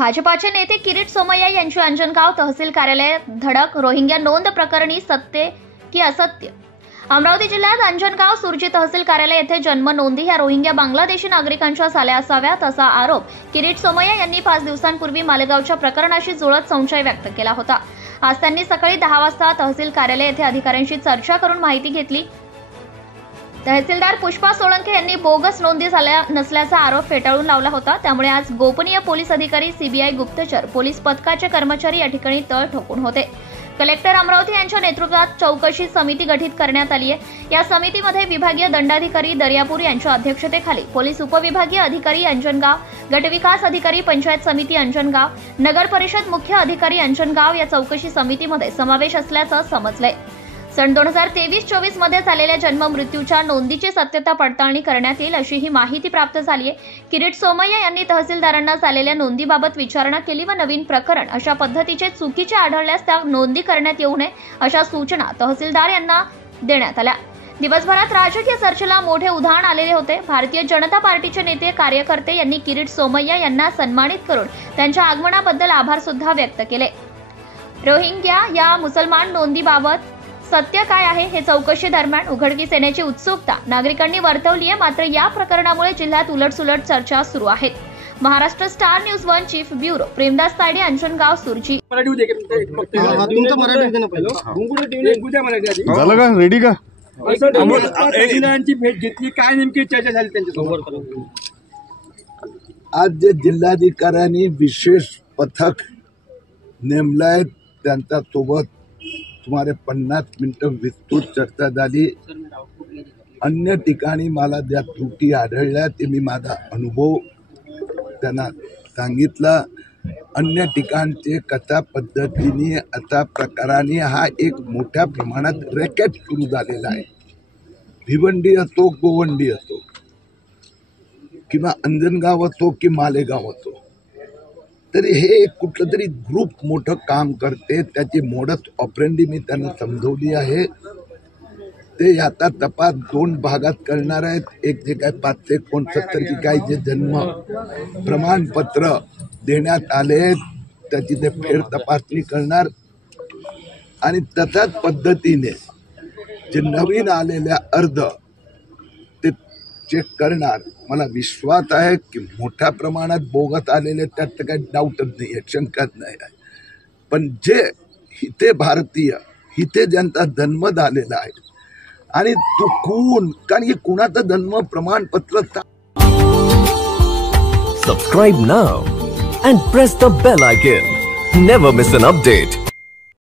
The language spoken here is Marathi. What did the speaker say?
भाजपाचे नेते किरीट सोमय्या यांची अंजनगाव तहसील कार्यालयात धडक, रोहिंग्या नोंद प्रकरणी सत्य की असत्य। अमरावती जिल्ह्यात अंजनगाव सुरजी तहसील कार्यालय येथे जन्म नोंदी ह्या रोहिंग्या बांगलादेशी नागरिकांच्या झाल्या असाव्यात असा आरोप किरीट सोमय्या यांनी 5 दिवसांपूर्वी मालेगावच्या प्रकरणाशी जुळत संशय व्यक्त केला होता। आज त्यांनी सकाळी 10 वाजता तहसील कार्यालय येथे अधिकाऱ्यांशी चर्चा करून माहिती घेतली। तहसीलदार पुष्पा सोळंके यांनी बोगस नोंदी झाल्या नसल्याचा आरोप फेटाळून लावला होता। त्यामुळे आज गोपनीय पोलीस अधिकारी, सीबीआय गुप्तचर पोलीस पथकाचे कर्मचारी या ठिकाणी तळ ठोकून होते। कलेक्टर अमरावती यांच्या नेतृत्वात चौकशी समिती गठीत करण्यात आली आहे। या समितीमध्ये विभागीय दंडाधिकारी दर्यापूर यांच्या अध्यक्षतेखाली पोलीस उपविभागीय अधिकारी अंजनगाव, गटविकास अधिकारी पंचायत समिती अंजनगाव, नगर परिषद मुख्य अधिकारी अंजनगाव या चौकशी समितीमध्ये समावेश असल्याचं समजलंय। सन 2023-24 मध्ये झालेल्या जन्म मृत्यूच्या नोंदीची सत्यता पडताळणी करण्यात येईल अशी ही माहिती प्राप्त झाली आहे। किरीट सोमय्या यांनी तहसीलदारांना झालेल्या नोंदीबाबत विचारणा केली व नवीन प्रकरण अशा पद्धतीचे चुकीचे आढळल्यास त्या नोंदी करण्यात येऊ नये अशा सूचना तहसीलदार यांना देण्यात आल्या। दिवसभरात राजकीय चर्चेला मोठे उधाण आलेले होते। भारतीय जनता पार्टीचे नेते, कार्यकर्ते यांनी किरीट सोमय्या यांना सन्मानित करून त्यांच्या आगमनाबद्दल आभार सुद्धा व्यक्त केले। रोहिंग्या या मुसलमान नोंदीबाबत सत्य काय आहे हे चौकशी दरम्यान उघडकीस येण्याची उत्सुकता नागरिकांनी वर्तवली आहे। मात्र या प्रकरणामुळे जिल्ह्यात उलटसुलट चर्चा सुरू आहेत। Maharashtra star news 1 chief bureau Premdas Tayade, Anjangaon Surji. झालं का? रेडी का? भेट घेतली, काय नेमकी चर्चा झाली त्यांच्यासोबत? आज जे जिल्हाधिकाऱ्यांनी विशेष पथक नेमलंय त्यांच्या सोबत सुमारे 50 मिनिटं विस्तृत चर्चा झाली। अन्य ठिकाणी मला ज्या त्रुटी आढळल्या ते मी माझा अनुभव त्यांना सांगितला। अन्य ठिकाणचे कशा पद्धतीने अशा प्रकाराने हा एक मोठ्या प्रमाणात रॅकेट सुरू झालेला आहे। भिवंडी असो, गोवंडी असो किंवा अंजनगाव असो की मालेगाव असो, तरी हे कुठलं तरी ग्रुप मोठं काम करते। त्याची मोडस ऑपरेंडी मी त्यांना समजवली आहे। ते आता तपास 2 भागात करणार आहेत। एक जे काय 569 की काय जे जन्म प्रमाणपत्र देण्यात आले त्याची ते फेर तपासणी करणार आणि तशाच पद्धतीने जे नवीन आलेल्या अर्ज ते चेक करणार। मला विश्वास आहे की मोठ्या प्रमाणात बोगस आलेले त्यात काही डाऊटच नाही आहे, शंकाच नाही आहे। पण जे हिते भारतीय, हिते ज्यांचा जन्म झालेला आहे आणि चुकून, कारण की कुणाचं जन्म प्रमाणपत्र subscribe now and press the bell icon. Never miss an update.